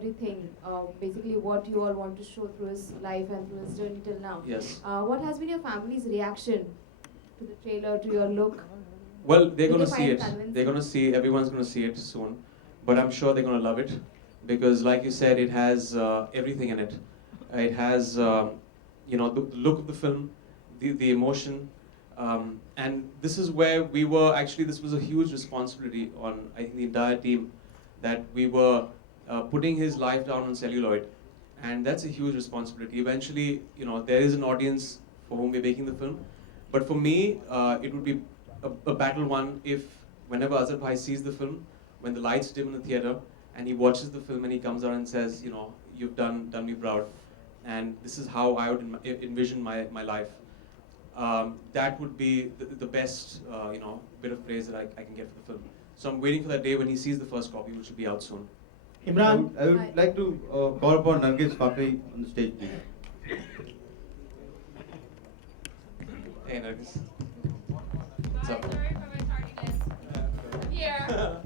everything, basically what you all want to show through his life and through his journey till now. Yes. What has been your family's reaction to the trailer, to your look? Well, they're Did going they to see find it. convincing? They're going to see, everyone's going to see it soon. But I'm sure they're going to love it. Because like you said, it has everything in it. It has, the look of the film, the emotion. And this is where we were, actually, this was a huge responsibility on, I think, the entire team. That we were putting his life down on celluloid. And that's a huge responsibility. Eventually, there is an audience for whom we're making the film. But for me, it would be a battle won if, whenever Azhar bhai sees the film, when the lights dim in the theater, and he watches the film and he comes out and says, you've done me proud. And this is how I would envision my life. That would be the best, bit of praise that I can get for the film. So I'm waiting for that day when he sees the first copy, which should be out soon. Imran, I would like to call upon Nargis Fakri on the stage, please. Hey, Nargis. What's up? Sorry for my tardiness. I'm here.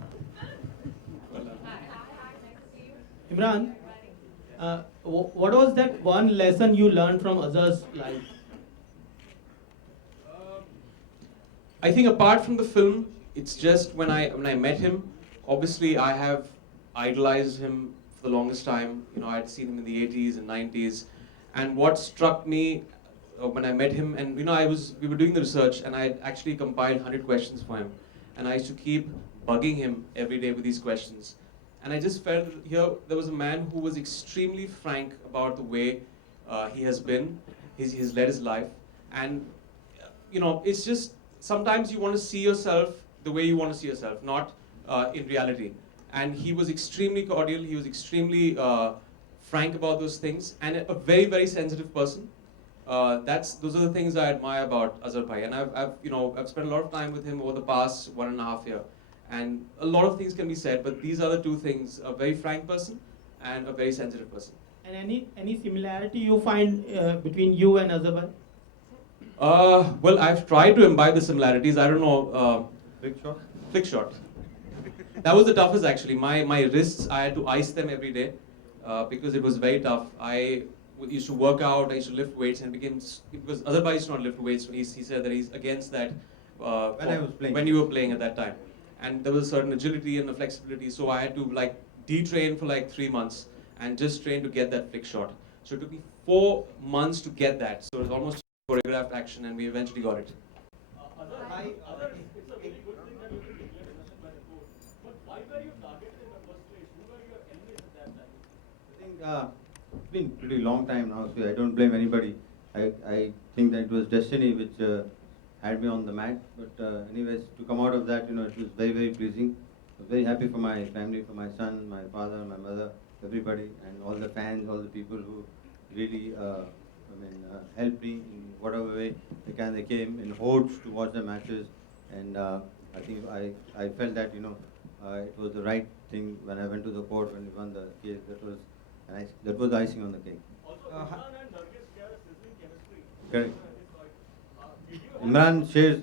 Imran, what was that one lesson you learned from Azhar's life? I think apart from the film, it's just when I met him, obviously I have idolized him for the longest time. I'd seen him in the 80s and 90s. And what struck me when I met him, and we were doing the research, and I had actually compiled 100 questions for him. And I used to keep bugging him every day with these questions. And I just felt that here there was a man who was extremely frank about the way he has been, he's led his life. And, it's just, sometimes you want to see yourself the way you want to see yourself, not in reality. And he was extremely cordial, he was extremely frank about those things, and a very, very sensitive person. Those are the things I admire about Azhar bhai. And I've spent a lot of time with him over the past 1.5 years. And a lot of things can be said, but these are the two things: a very frank person and a very sensitive person. And any similarity you find between you and Azhar bhai? Well, I've tried to imbibe the similarities. I don't know. Big shot. Nfxshot. That was the toughest, actually. My wrists, I had to ice them every day because it was very tough. I used to work out, I used to lift weights, and because Azhar bhai used to not lift weights. He said that he's against that when you were playing at that time. And there was a certain agility and a flexibility, so I had to detrain for 3 months and just train to get that Nfxshot. So it took me 4 months to get that. So it was almost choreographed action, and we eventually got it. I think it's been a pretty long time now, so I don't blame anybody. I think that it was destiny which had me on the mat. But anyways, to come out of that, it was very, very pleasing. I was very happy for my family, for my son, my father, my mother, everybody, and all the fans, all the people who really helped me in whatever way they can. They came in hordes to watch the matches, and I think I felt that it was the right thing when I went to the court when we won the case. That was the icing on the cake. Correct. Imran shares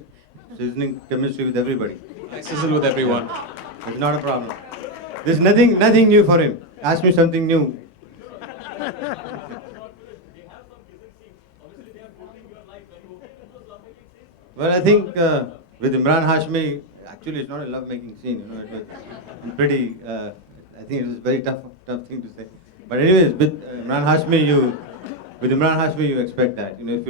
sizzling chemistry with everybody. I sizzle with everyone. It's not a problem. There's nothing new for him. Ask me something new. Well, I think with Imran Hashmi, actually it's not a love-making scene. It was pretty. I think it was a very tough thing to say. But anyways, with Imran Hashmi, you expect that. If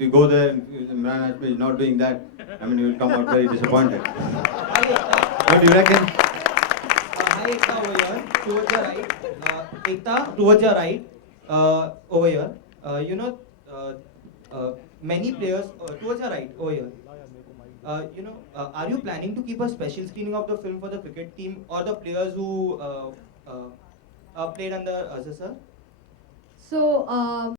you go there and if Imran Hashmi is not doing that, you will come out very disappointed. What do you reckon? Hi, Ekta over here, towards your right. Ekta, towards your right, over here. Many players, towards your right, over here. Are you planning to keep a special screening of the film for the cricket team or the players who played under Azhar sir? So,